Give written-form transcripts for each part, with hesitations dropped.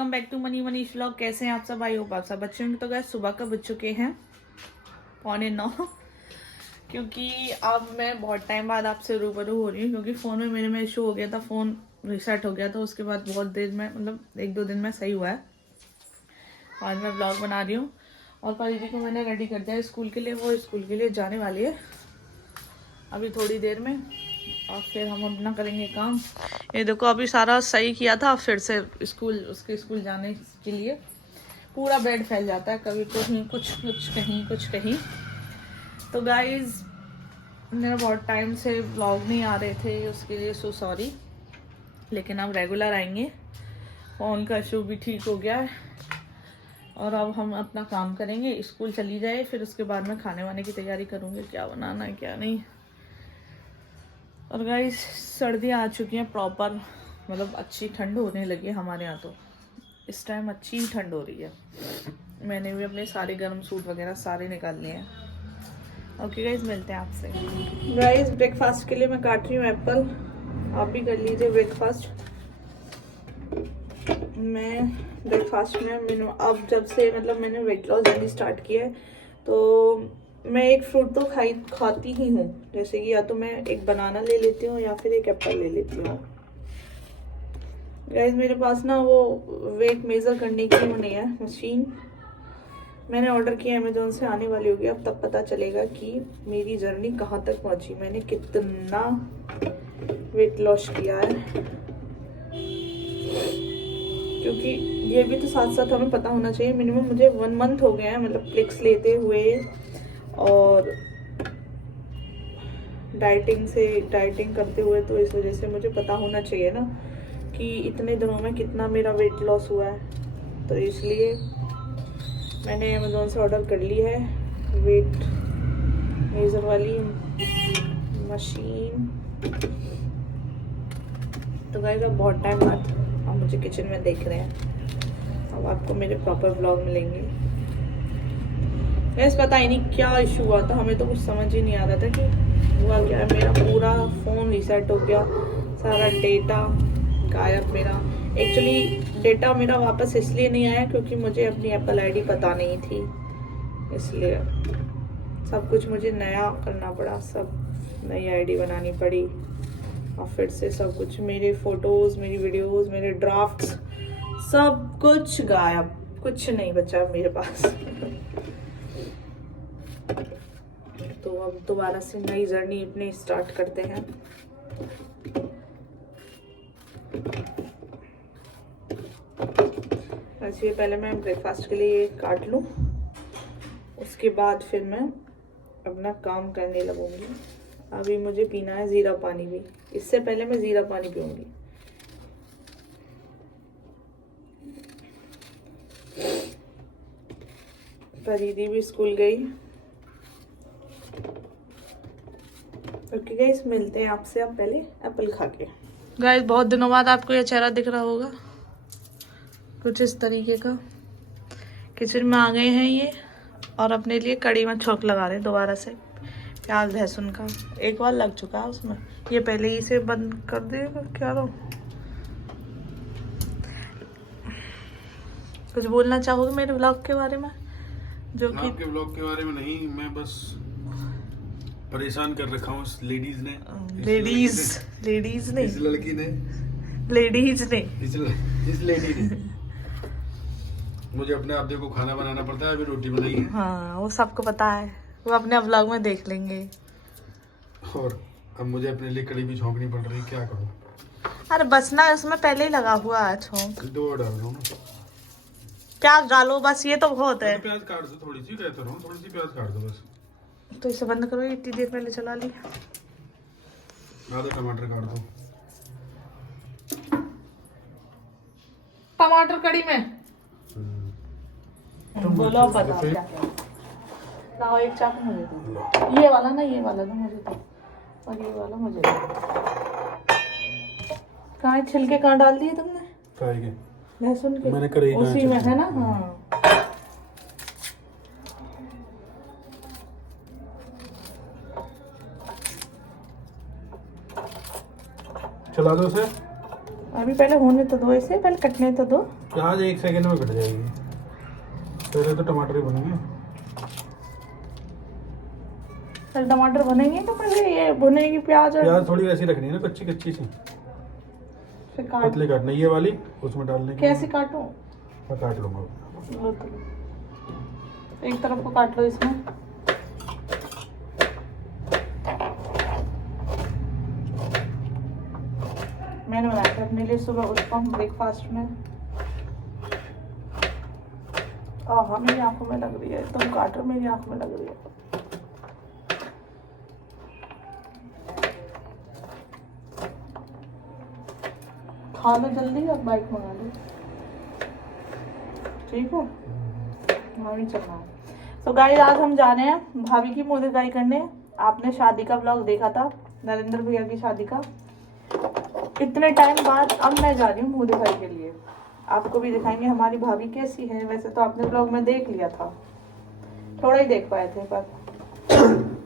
Welcome back to Manish vlog. कैसे हैं आप सब? आई होप आप सब अच्छे होंगे। तो गैस सुबह का बज चुके हैं 8:45, क्योंकि अब मैं बहुत टाइम बाद आपसे रूबरू हो रही हूँ, क्योंकि फ़ोन में मेरे में इशू हो गया था, फ़ोन रीसेट हो गया था। उसके बाद बहुत देर में, मतलब 1-2 दिन में सही हुआ है। आज मैं व्लॉग बना रही हूँ और परी जी को मैंने रेडी कर दिया स्कूल के लिए। वो स्कूल के लिए जाने वाली है अभी थोड़ी देर में, और फिर हम अपना करेंगे काम। ये देखो अभी सारा सही किया था, फिर से उसके स्कूल जाने के लिए पूरा बेड फैल जाता है, कभी कहीं कुछ कहीं। तो गाइज मेरा बहुत टाइम से व्लॉग नहीं आ रहे थे, उसके लिए सो सॉरी, लेकिन अब रेगुलर आएंगे। फ़ोन का इशू भी ठीक हो गया है और अब हम अपना काम करेंगे। स्कूल चली जाए, फिर उसके बाद में खाने वाने की तैयारी करूँगी, क्या बनाना है क्या नहीं। और गाइस सर्दियाँ आ चुकी हैं प्रॉपर, मतलब अच्छी ठंड होने लगी है हमारे यहाँ। तो इस टाइम अच्छी ठंड हो रही है। मैंने भी अपने सारे गर्म सूट वगैरह सारे निकाल लिए हैं। ओके गाइस, मिलते हैं आपसे। गाइस ब्रेकफास्ट के लिए मैं काट रही हूँ एप्पल, आप भी कर लीजिए ब्रेकफास्ट। मैं ब्रेकफास्ट में अब जब से मतलब मैंने वेट लॉस जर्नी स्टार्ट किया है, तो मैं एक फ्रूट तो खाती ही हूँ। जैसे कि या तो मैं एक बनाना ले लेती हूँ या फिर एक एप्पल ले लेती हूँ। गाइस मेरे पास ना वो वेट मेज़र करने की वो नहीं है मशीन। मैंने ऑर्डर किया अमेजोन से, आने वाली होगी। अब तब पता चलेगा कि मेरी जर्नी कहाँ तक पहुँची, मैंने कितना वेट लॉस किया है। क्योंकि ये भी तो साथ साथ हमें पता होना चाहिए। मिनिमम मुझे 1 मंथ हो गया है, मतलब फ्लिक्स लेते हुए और डाइटिंग करते हुए। तो इस वजह से मुझे पता होना चाहिए ना कि इतने दिनों में कितना मेरा वेट लॉस हुआ है। तो इसलिए मैंने अमेज़ोन से ऑर्डर कर ली है वेट मेज़र वाली मशीन। तो गाइस अब बहुत टाइम बाद आप मुझे किचन में देख रहे हैं, अब आपको मेरे प्रॉपर व्लॉग मिलेंगे। गैस पता ही नहीं क्या इशू हुआ था, हमें तो कुछ समझ ही नहीं आ रहा था कि हुआ क्या है। मेरा पूरा फ़ोन रीसेट हो गया, सारा डेटा गायब मेरा। एक्चुअली डेटा मेरा वापस इसलिए नहीं आया क्योंकि मुझे अपनी एप्पल आईडी पता नहीं थी, इसलिए सब कुछ मुझे नया करना पड़ा, सब नई आईडी बनानी पड़ी। और फिर से सब कुछ, मेरे फ़ोटोज़, मेरी वीडियोज़, मेरे ड्राफ्ट्स, सब कुछ गायब, कुछ नहीं बचा मेरे पास। तो अब दोबारा से नई जर्नी अपनी स्टार्ट करते हैं। वैसे पहले मैं ब्रेकफास्ट के लिए काट लूँ, उसके बाद फिर मैं अपना काम करने लगूंगी। अभी मुझे पीना है ज़ीरा पानी भी, इससे पहले मैं ज़ीरा पानी पीऊँगी। दीदी भी स्कूल गई। ओके गाइस, मिलते हैं आपसे अब पहले एप्पल खा के। गाइस बहुत दिनों बाद आपको ये चेहरा दिख रहा होगा कुछ इस तरीके का। किचन में आ गए हैं ये और अपने लिए कड़ी में छौंक लगा रहे हैं दोबारा से, प्याज लहसुन का। एक बार लग चुका है उसमें, ये पहले ही से बंद कर देगा क्या। लो कुछ बोलना चाहोगे मेरे ब्लॉग के बारे में? जो कि आपके ब्लॉग के बारे में नहीं, मैं बस परेशान कर रखा हूँ इस लेडीज ने इस लड़की ने इस लेडी ने मुझे अपने आप देखो खाना बनाना पड़ता है, अभी रोटी बनाई है। हाँ वो सबको पता है, वो अपने ब्लॉग में देख लेंगे। और अब मुझे अपने लिए कड़ी भी छौंकनी पड़ रही, क्या करूँ। अरे बस ना, उसमें पहले ही लगा हुआ है छौंक। 2 डाल रहा हूँ ना, प्याज डालो बस, ये तो बहुत है। तो प्याज काट दो, थोड़ी सी कहता रहा हूँ, थोड़ी सी प्याज काट दो बस। तो इसे बंद करो, इतनी देर पहले चला ली। आधा टमाटर काट दो। टमाटर कड़ी में बोलो, बताओ क्या लाओ। एक चाकू मुझे दो, ये वाला ना, ये वाला दो मुझे दो, और ये वाला मुझे दो। कहाँ छिलके कहाँ डाल दिए तुमने? खाएंगे लहसुन के मैंने कढ़ाई उसी में है ना। हाँ चला दो उसे, अभी पहले होने तो दो, इसे पहले कटने तो दो। प्याज 1 सेकंड में कट जाएगी। पहले तो टमाटर ही बनेंगे। सर टमाटर बनेंगे तो पहले ये भुनेगी प्याज और प्याज थोड़ी ऐसी रखनी है ना, कच्ची कच्ची सी, फिर काट। पतली काटना ये वाली, उसमें डालने की। कैसे काटूं? मैं काट लूंगा। लो तो। एक तरफ को काट लो इसमें। मैंने बनाया था अपने लिए सुबह उत्पम ब्रेकफास्ट में। हाँ मेरी आंखों में लग रही है, तुम काटो, मेरी आंखों में लग रही है। खा लो जल्दी और बाइक मंगा लो, ठीक हो? हाँ भी चलना है। तो गाइस आज हम जा रहे हैं भाभी की मुंह दिखाई करने। आपने शादी का ब्लॉग देखा था, नरेंद्र भैया की शादी का। इतने टाइम बाद अब मैं जा रही हूँ मुंह दिखाई के लिए। आपको भी दिखाएंगे हमारी भाभी कैसी है। वैसे तो आपने ब्लॉग में देख लिया था, थोड़ा ही देख पाए थे, पर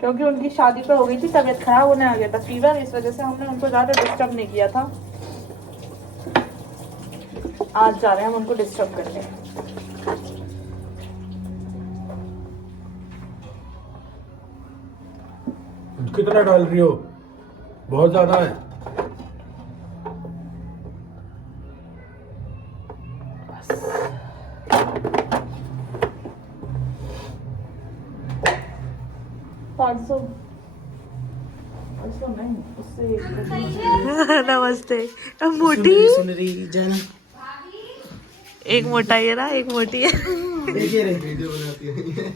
क्योंकि उनकी शादी पे हो गई थी, तबीयत खराब होने आ गया था, फीवर, इस वजह से हमने उनको ज़्यादा डिस्टर्ब नहीं किया था। आज जा रहे हैं हम उनको डिस्टर्ब करने। कितना डाल रही हो? बहुत ज्यादा है। नहीं, उससे नमस्ते। मोटी सुन रही जाना, एक मोटा ये रहा, एक मोटी है। देखिए रे वीडियो बनाती है।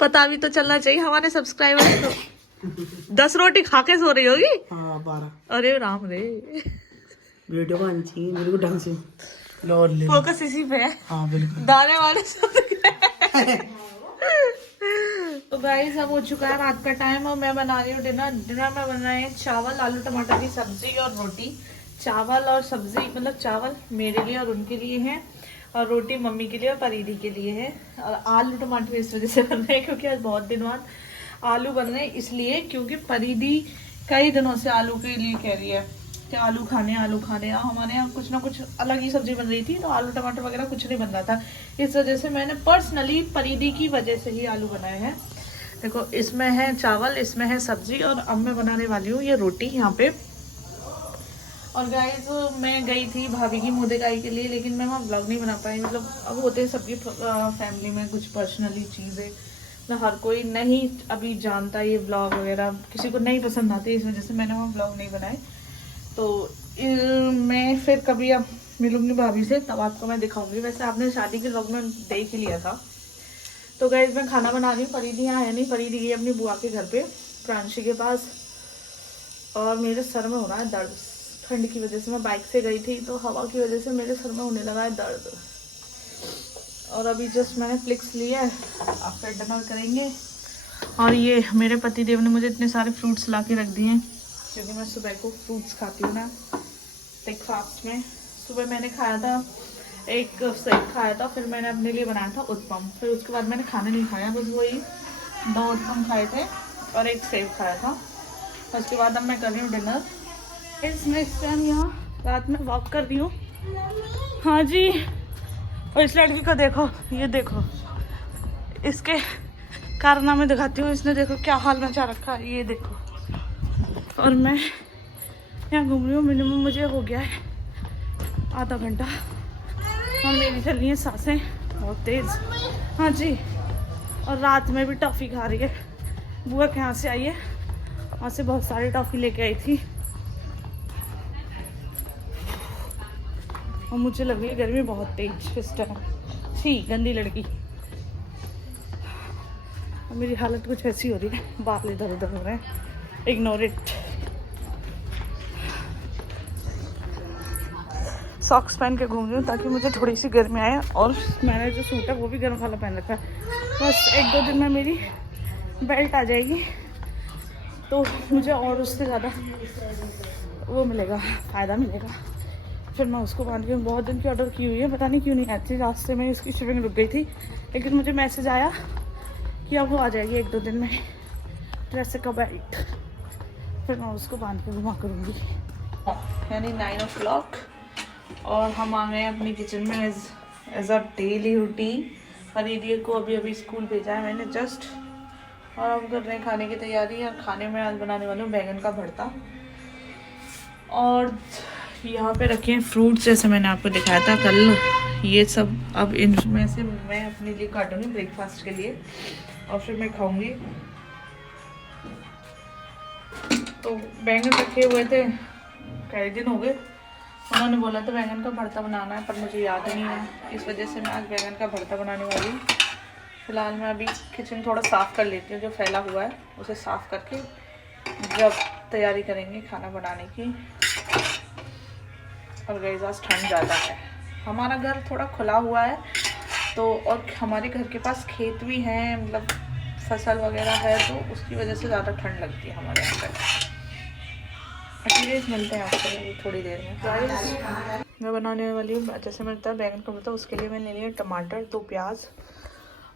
पता भी तो चलना चाहिए हमारे सब्सक्राइबर्स को। 10 रोटी खा के सो रही होगी। हाँ 12। अरे राम रे, वीडियो बनानी चाहिए मेरे को ढंग से। लौट ले, फोकस इसी पे है। हाँ बिल्कुल। दाने वाले सब। तो गाइस अब हो चुका है रात का टाइम और मैं बना रही हूँ डिनर। डिनर में बन रहे हैं चावल, आलू टमाटर की सब्जी और रोटी। चावल और सब्जी, मतलब चावल मेरे लिए और उनके लिए है, और रोटी मम्मी के लिए और परीदी के लिए है। और आलू टमाटर इस वजह से बन रहे हैं क्योंकि आज बहुत दिन बाद आलू बन रहे हैं, इसलिए क्योंकि परीदी कई दिनों से आलू के लिए कह रही है कि आलू खाने, आलू खाने। हमारे यहाँ कुछ ना कुछ अलग ही सब्जी बन रही थी, तो आलू टमाटर वगैरह कुछ नहीं बन रहा था। इस वजह से मैंने पर्सनली परीदी की वजह से ही आलू बनाए हैं। देखो इसमें है चावल, इसमें है सब्जी, और अब मैं बनाने वाली हूँ ये रोटी यहाँ पे। और गाइस मैं गई थी भाभी की मुँह दिखाई के लिए, लेकिन मैं वहाँ ब्लॉग नहीं बना पाई। मतलब अब होते हैं सबकी फैमिली में कुछ पर्सनली चीज़ें, ना हर कोई नहीं अभी जानता ये ब्लॉग वगैरह, किसी को नहीं पसंद आती, इस वजह से मैंने वहाँ ब्लॉग नहीं बनाए। तो मैं फिर कभी अब मिलूंगी भाभी से, तब आपको मैं दिखाऊंगी। वैसे आपने शादी के ब्लॉग में देख ही लिया था। तो गाइस मैं खाना बना रही हूँ। परीदी यहाँ है नहीं, परीदी गई अपनी बुआ के घर पे, प्रांशी के पास। और मेरे सर में हो रहा है दर्द, ठंड की वजह से। मैं बाइक से गई थी तो हवा की वजह से मेरे सर में होने लगा है दर्द। और अभी जस्ट मैंने फ्लिक्स लिया है, अब फिर डिनर करेंगे। और ये मेरे पति देव ने मुझे इतने सारे फ्रूट्स ला के रख दिए हैं, क्योंकि मैं सुबह को फ्रूट्स खाती हूँ ना ब्रेकफास्ट में। सुबह मैंने खाया था, एक सेब खाया था, फिर मैंने अपने लिए बनाया था उत्पम। फिर उसके बाद मैंने खाना नहीं खाया, बस वही 2 उत्पम खाए थे और एक सेब खाया था। उसके बाद अब मैं कर रही हूँ डिनर। मैं इस टाइम यहाँ रात में वॉक कर रही हूँ। हाँ जी, और इस लड़की को देखो, ये देखो, इसके कारनामे दिखाती हूँ। इसने देखो क्या हाल मचा रखा है, ये देखो। और मैं यहाँ घूम रही हूँ। मिनिमम मुझे हो गया है आधा घंटा, और मेरी चल रही है सांसें बहुत तेज़। हाँ जी, और रात में भी टॉफ़ी खा रही है। बुआ के यहाँ से आई है, वहाँ से बहुत सारी टॉफ़ी लेके आई थी। और मुझे लग रही है गर्मी बहुत तेज इस टाइम। छी, गंदी लड़की। और मेरी हालत कुछ ऐसी हो रही है, बाल इधर उधर हो रहे हैं। Ignore it. सॉक्स पहन के घूम रही हूँ ताकि मुझे थोड़ी सी गर्मी आए। और मैंने जो सूट है वो भी गर्म वाला पहन रखा है। बस 1-2 दिन में मेरी बेल्ट आ जाएगी, तो मुझे और उससे ज़्यादा वो मिलेगा, फ़ायदा मिलेगा। फिर मैं उसको बांध के, बहुत दिन की ऑर्डर की हुई है, पता नहीं क्यों नहीं आती। रास्ते में उसकी शिपिंग रुक गई थी, लेकिन मुझे मैसेज आया कि अब वो आ जाएगी 1-2 दिन में, ड्रेस का बेल्ट। फिर मैं उसको बांध के घुमा करूँगी। यानी 9 o'clock और हम आ गए अपनी किचन में as a daily routine. Faridiya को अभी अभी स्कूल भेजा है मैंने जस्ट, और हम कर रहे हैं खाने की तैयारी। और खाने में आज बनाने वाली हूँ बैंगन का भरता। और यहाँ पे रखे हैं फ्रूट्स, जैसे मैंने आपको दिखाया था कल। ये सब अब इनमें से मैं अपने लिए काटूंगी ब्रेकफास्ट के लिए, और फिर मैं खाऊंगी। तो बैंगन रखे हुए थे, कई दिन हो गए। उन्होंने बोला था बैंगन का भरता बनाना है, पर मुझे याद नहीं है, इस वजह से मैं आज बैंगन का भरता बनाने वाली हूँ। फिलहाल मैं अभी किचन थोड़ा साफ़ कर लेती हूँ, जो फैला हुआ है उसे साफ़ करके जब तैयारी करेंगे खाना बनाने की। और गाइस आज ठंड ज़्यादा है, हमारा घर थोड़ा खुला हुआ है तो, और हमारे घर के पास खेत भी हैं, मतलब फसल वगैरह है, तो उसकी वजह से ज़्यादा ठंड लगती है हमारे यहाँ पर। प्लीज़ मिलते हैं आपसे थोड़ी देर में। गाइस मैं बनाने वाली हूँ, जैसे मैंने बताया बैंगन का भरता, उसके लिए मैंने लिया टमाटर, 2 प्याज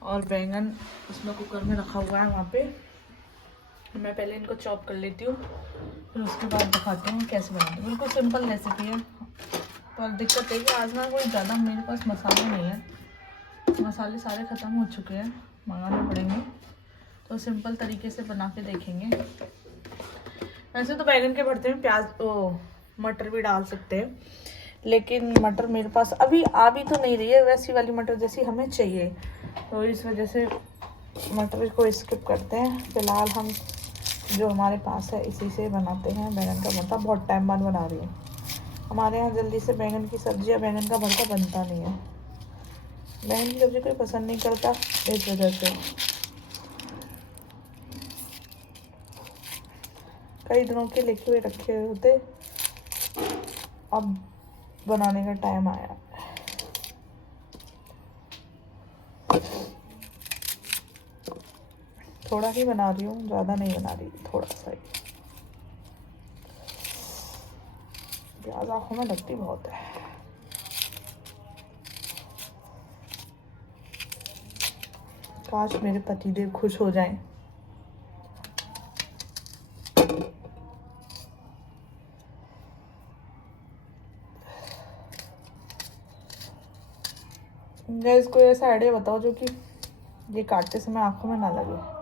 और बैंगन उसमें कुकर में रखा हुआ है वहाँ पे। मैं पहले इनको चॉप कर लेती हूँ, फिर उसके बाद दिखाती हूँ कैसे बनाती हूँ। बिल्कुल सिंपल रेसिपी है, पर दिक्कत है कि आज ना कोई ज़्यादा मेरे पास मसाले नहीं है, मसाले सारे ख़त्म हो चुके हैं, मंगाने पड़ेंगे। तो सिंपल तरीके से बना के देखेंगे। वैसे तो बैंगन के भरते में मटर भी डाल सकते हैं, लेकिन मटर मेरे पास अभी आ भी तो नहीं रही है वैसी वाली मटर जैसी हमें चाहिए, तो इस वजह से मटर को स्किप करते हैं। फिलहाल हम जो हमारे पास है इसी से बनाते हैं बैंगन का भरता। बहुत टाइम बाद बना रही हूँ, हमारे यहाँ जल्दी से बैंगन की सब्ज़ी या बैंगन का भरता बनता नहीं है। बैंगन की सब्ज़ी कोई पसंद नहीं करता, इस वजह से कई दिनों के लिखे हुए रखे होते, अब बनाने का टाइम आया। थोड़ा ही बना रही हूँ, ज़्यादा नहीं बना रही, थोड़ा सा ही। प्याज आँखों में लगती बहुत है। काश मेरे पतिदेव खुश हो जाएं। गैस कोई ऐसा आइडिया बताओ जो कि ये काटते समय आंखों में ना लगे।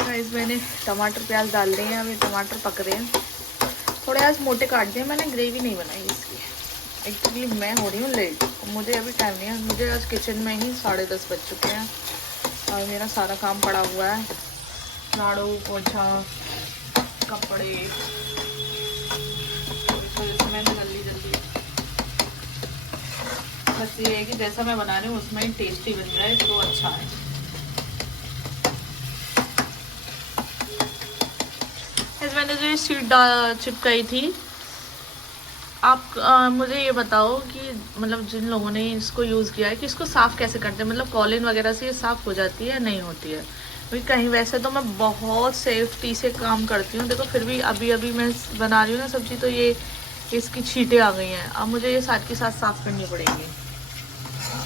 गाइस मैंने टमाटर प्याज डाल दिए हैं, अभी टमाटर पक रहे हैं। थोड़े आज मोटे काट दिए मैंने, ग्रेवी नहीं बनाई इसकी। एक्चुअली मैं हो रही हूँ लेट, मुझे अभी टाइम नहीं है। मुझे आज किचन में ही 10:30 बज चुके हैं और मेरा सारा काम पड़ा हुआ है, झाड़ू पोछा कपड़े, तो इसमें मैंने जल्दी बस ये है कि जैसा मैं बना रही हूँ उसमें ही टेस्टी बन जाए तो अच्छा है। मैंने जो ये शीट चिपकाई थी, आप मुझे ये बताओ कि मतलब जिन लोगों ने इसको यूज़ किया है कि इसको साफ़ कैसे करते हैं, मतलब कॉलिन वगैरह से ये साफ़ हो जाती है या नहीं होती है? क्योंकि कहीं वैसे तो मैं बहुत सेफ्टी से काम करती हूँ, देखो फिर भी अभी अभी मैं बना रही हूँ ना सब्ज़ी, तो ये इसकी छींटें आ गई हैं। अब मुझे ये साथ के साथ साफ़ करनी पड़ेंगी,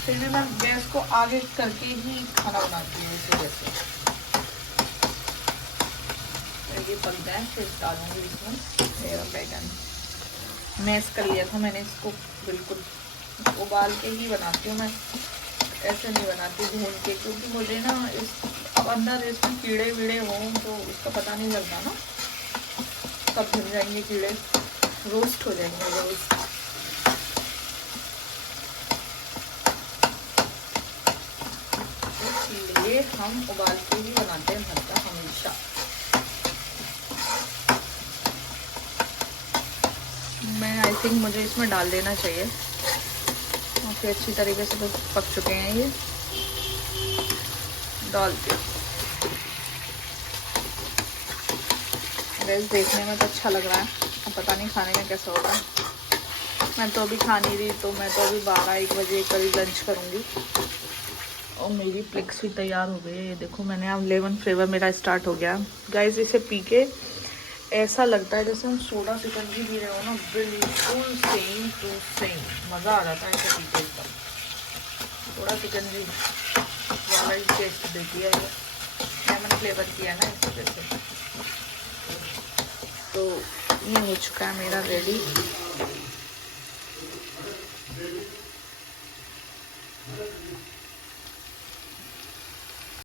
फिर भी मैं गैस को आगे करके ही खाना बनाती हूँ, इस वजह से। ये पक जाए फिर डालूंगी इसमें मेरा बैगन। मैश कर लिया था मैंने इसको, बिल्कुल उबाल के ही बनाती हूँ मैं, ऐसे नहीं बनाती भून के, क्योंकि मुझे ना अब अंदर इसमें कीड़े वीड़े हों तो उसका पता नहीं चलता ना, कब भून जाएंगे कीड़े, रोस्ट हो जाएंगे रोस्ट। इसलिए हम उबाल के ही बनाते हैं भरता हमेशा। मैं आई थिंक मुझे इसमें डाल देना चाहिए, काफ़ी अच्छी तरीके से तो पक चुके हैं ये, डालती हूँ। देखने में तो अच्छा लग रहा है, अब पता नहीं खाने में कैसा होगा। मैं तो अभी खा नहीं रही, तो मैं तो अभी 12-1 बजे करीब लंच करूँगी। और मेरी प्लिक्स भी तैयार हो गई है। ये देखो मैंने अब लेमन फ्लेवर मेरा स्टार्ट हो गया। गाइस इसे पी के ऐसा लगता है जैसे हम सोडा सिकंजी पी रहे हो ना, बिल्कुल सेम टू सेम। मज़ा आ जाता है इसे पी के एकदम। सोडा सिकंजी वाला ही टेस्ट देती है ये, लेमन फ्लेवर किया ना इस वजह से। तो ये हो चुका है मेरा रेडी।